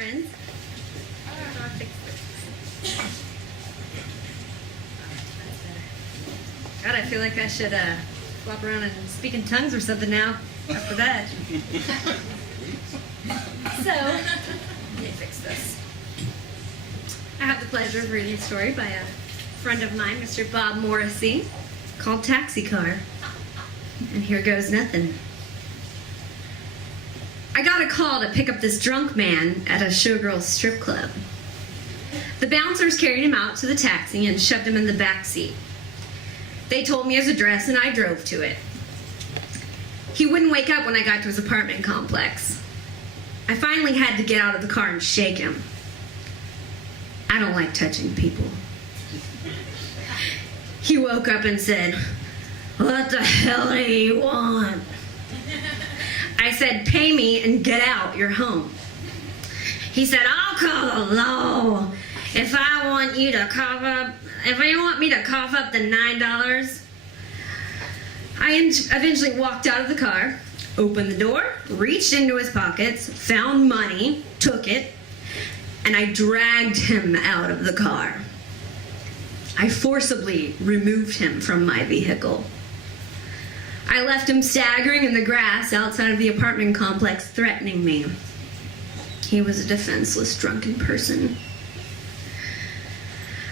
friends. God, I feel like I should flop around and speak in tongues or something now after that. So, let me fix this. I have the pleasure of reading a story by a friend of mine, Mr. Bob Morrissey, called Taxi Car. And here goes nothing. I got a call to pick up this drunk man at a showgirl strip club. The bouncers carried him out to the taxi and shoved him in the back seat. They told me his address and I drove to it. He wouldn't wake up when I got to his apartment complex. I finally had to get out of the car and shake him. I don't like touching people. He woke up and said, "What the hell do you want?" I said, "Pay me and get out. You're home." He said, "I'll call the law if I want you to cough up. If you want me to cough up the $9. I eventually walked out of the car, opened the door, reached into his pockets, found money, took it, and I dragged him out of the car. I forcibly removed him from my vehicle. I left him staggering in the grass outside of the apartment complex, threatening me. He was a defenseless, drunken person.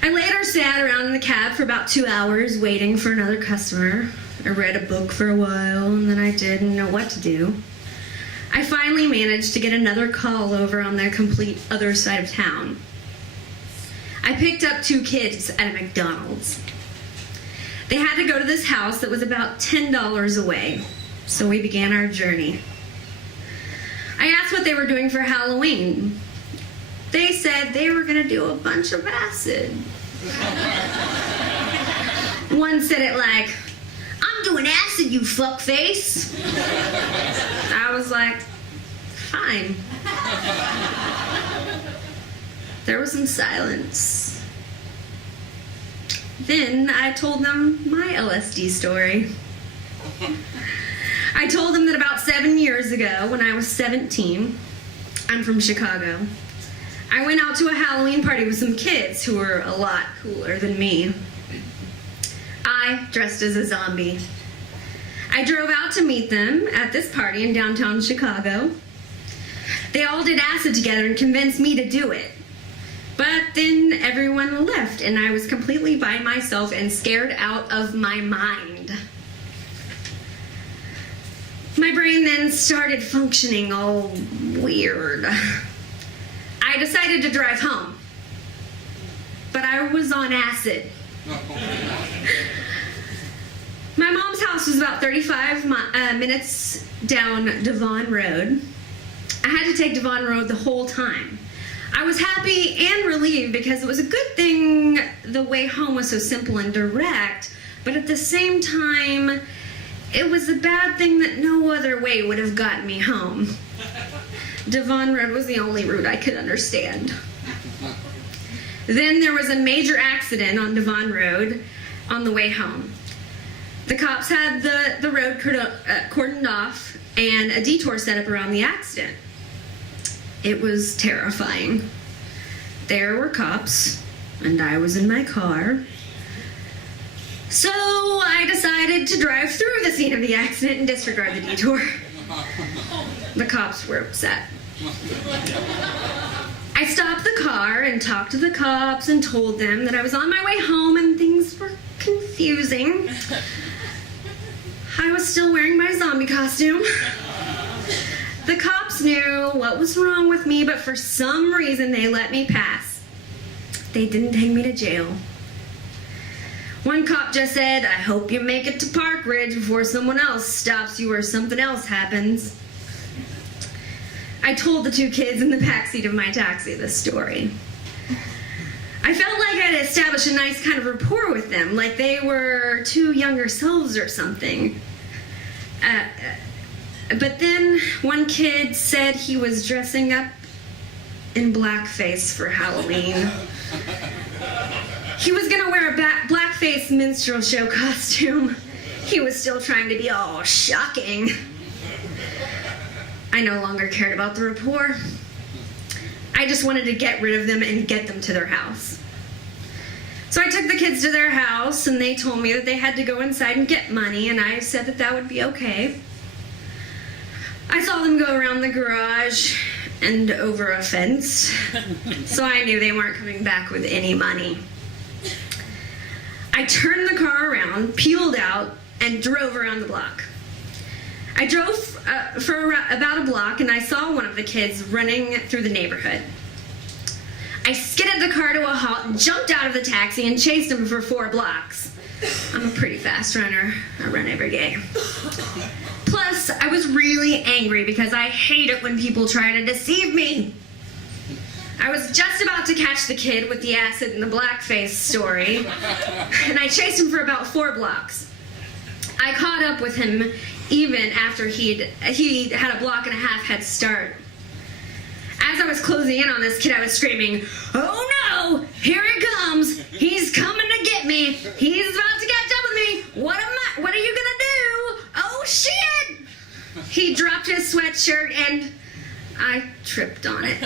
I later sat around in the cab for about 2 hours waiting for another customer. I read a book for a while, and then I didn't know what to do. I finally managed to get another call over on the complete other side of town. I picked up 2 kids at a McDonald's. They had to go to this house that was about $10 away, so we began our journey. I asked what they were doing for Halloween. They said they were going to do a bunch of acid. One said it like, "I'm doing acid, you fuckface." I was like, fine. There was some silence. Then I told them my LSD story. I told them that about 7 years ago, when I was 17, I'm from Chicago, I went out to a Halloween party with some kids who were a lot cooler than me. I dressed as a zombie. I drove out to meet them at this party in downtown Chicago. They all did acid together and convinced me to do it. But then everyone left, and I was completely by myself and scared out of my mind. My brain then started functioning all weird. I decided to drive home, but I was on acid. My mom's house was about 35 minutes down Devon Road. I had to take Devon Road the whole time. I was happy and relieved because it was a good thing the way home was so simple and direct, but at the same time, it was a bad thing that no other way would have gotten me home. Devon Road was the only route I could understand. Then there was a major accident on Devon Road on the way home. The cops had the road cordoned off and a detour set up around the accident. It was terrifying. There were cops, and I was in my car. So I decided to drive through the scene of the accident and disregard the detour. The cops were upset. I stopped the car and talked to the cops and told them that I was on my way home and things were confusing. I was still wearing my zombie costume. The cops knew what was wrong with me, but for some reason they let me pass. They didn't take me to jail. One cop just said, "I hope you make it to Park Ridge before someone else stops you or something else happens." I told the 2 kids in the backseat of my taxi this story. I felt like I'd established a nice kind of rapport with them, like they were 2 younger selves or something. But then one kid said he was dressing up in blackface for Halloween. He was gonna wear a blackface minstrel show costume. He was still trying to be all shocking. I no longer cared about the rapport. I just wanted to get rid of them and get them to their house. So I took the kids to their house, and they told me that they had to go inside and get money, and I said that that would be okay. I saw them go around the garage and over a fence, so I knew they weren't coming back with any money. I turned the car around, peeled out, and drove around the block. I drove for about a block, and I saw one of the kids running through the neighborhood. I skidded the car to a halt and jumped out of the taxi and chased him for 4 blocks. I'm a pretty fast runner. I run every day. Plus, I was really angry because I hate it when people try to deceive me. I was just about to catch the kid with the acid and the blackface story, and I chased him for about 4 blocks. I caught up with him even after he had a block and a half head start. As I was closing in on this kid, I was screaming, "Oh no, here he comes. He's coming to get me. He's about to catch up with me. What are you gonna do? Oh shit!" He dropped his sweatshirt and I tripped on it.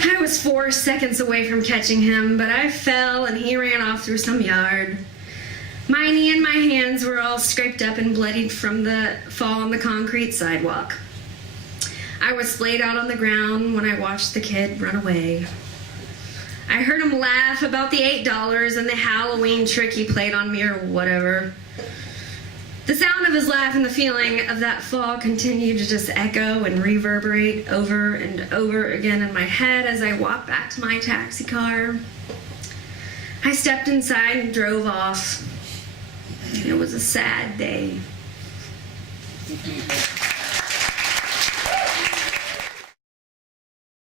I was 4 seconds away from catching him, but I fell and he ran off through some yard. My knee and my hands were all scraped up and bloodied from the fall on the concrete sidewalk. I was splayed out on the ground when I watched the kid run away. I heard him laugh about the $8 and the Halloween trick he played on me or whatever. The sound of his laugh and the feeling of that fall continued to just echo and reverberate over and over again in my head as I walked back to my taxi car. I stepped inside and drove off. It was a sad day.